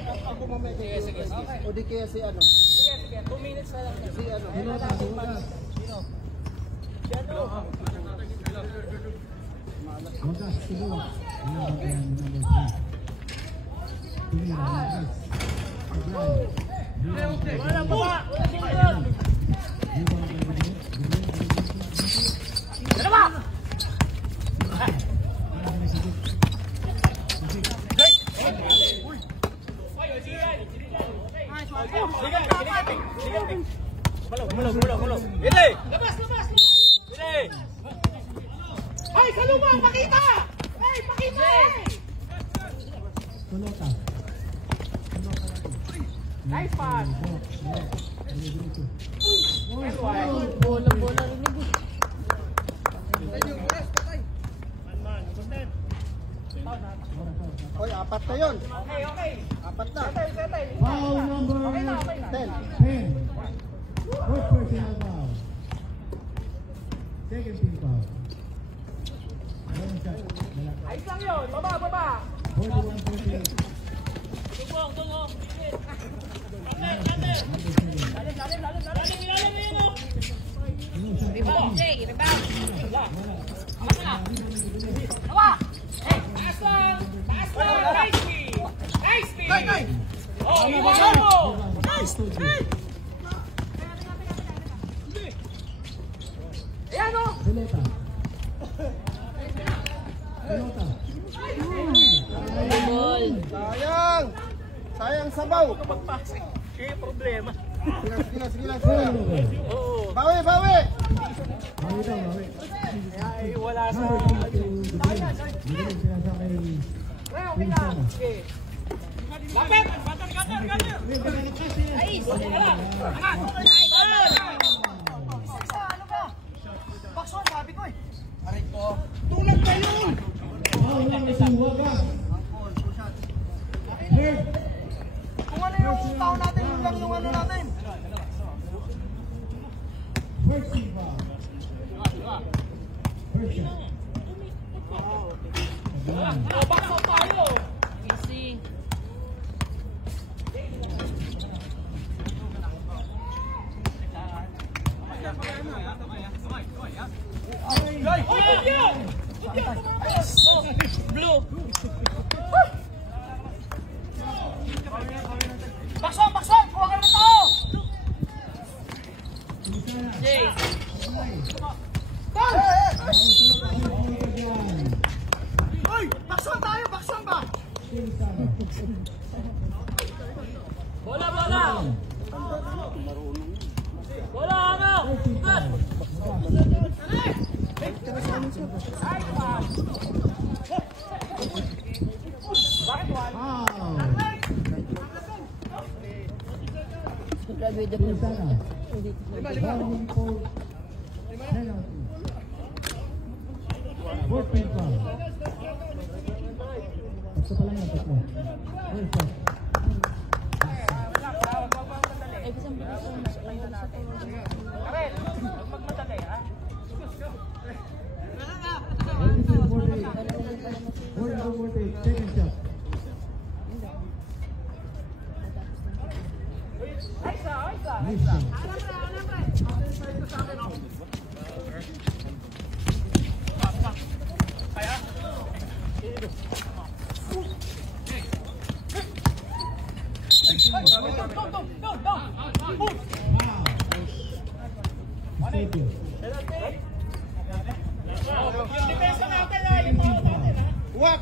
ako mamaya. Sige. O di kaya si ano? Sige. 2 minutes na lang. Si ano? Wala pa. Dalawa. Malo. Ile! Labas! Ile! Ay, kalumang! Pakita! Ay, pakita! Nice pass! Bola. Oy, 4 na yun. Okay. 4 na. Settle. Foul number 10. 10. First personal foul. Second team foul. Ayos lang yun. Baba. 41-48. Tungong. Rebound, Jay. Rebound. Dalawa. Taas lang. Nice. Oh, Nice. Ayan o. Sayang sabaw. Magpasok. Kaya problema. Sige lang. Bawi. Bawi. Ay, wala sa... Okay lang. Sige. Lapit! Gather! Ay! Bakson, sabi ko eh. Aray ko. Tulad ka yun! Kung ano yung tao natin, yun lang yung ano natin. Bakso tayo! Easy. Blue! Bakson! Kuha ka naman tao! Jay! Uy! Bakson tayo! Bakson ba? Bola! Bola, ano? Good!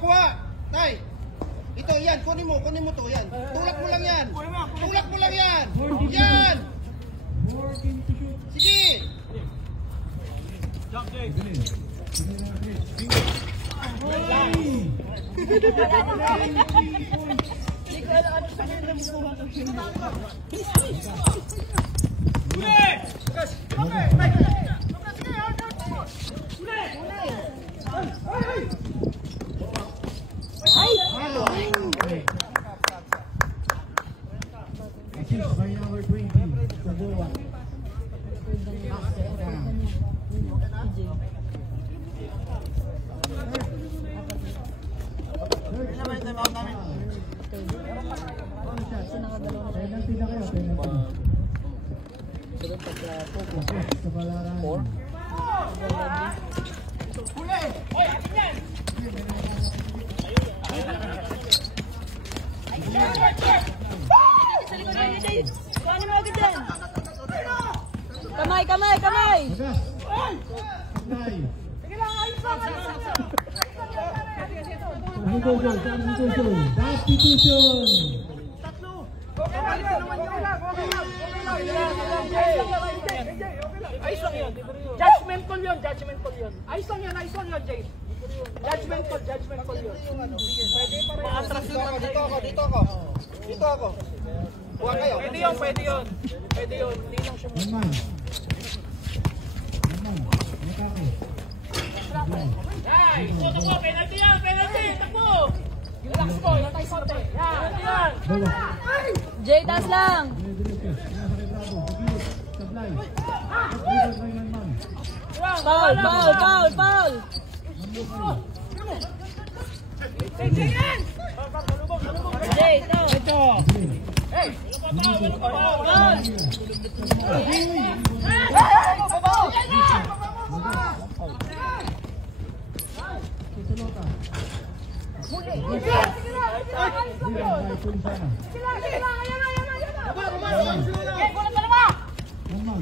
Kuha! Tay! Ito, yan. Kunin mo to, yan. Tulak mo lang yan. Yan! Sige! Jump, Jay! Penalty na kayo, penalty. Tapos, kapalaran. 4. Kamay, kamay, kamay! Magas. Apply. Substitution. Substitution. Ayos lang yun. Judgment call yun, judgment call yun. Ayos lang yun, Jay. Judgment call yun. Maatras yun. Dito ako. Kuha kayo. Pwede yun. Hindi lang siya mo. Naman. Matake. Takbo, penalty yan, takbo! Relax mo, natay sorte. Yan. Bawa. Jay, taas lang! Diretso. Nasa kay Bravo. Pagilid. Sablay. Pagilid kay Manman. Foul, foul, foul, foul! Jay, ito! Foul! Susulota. Manman.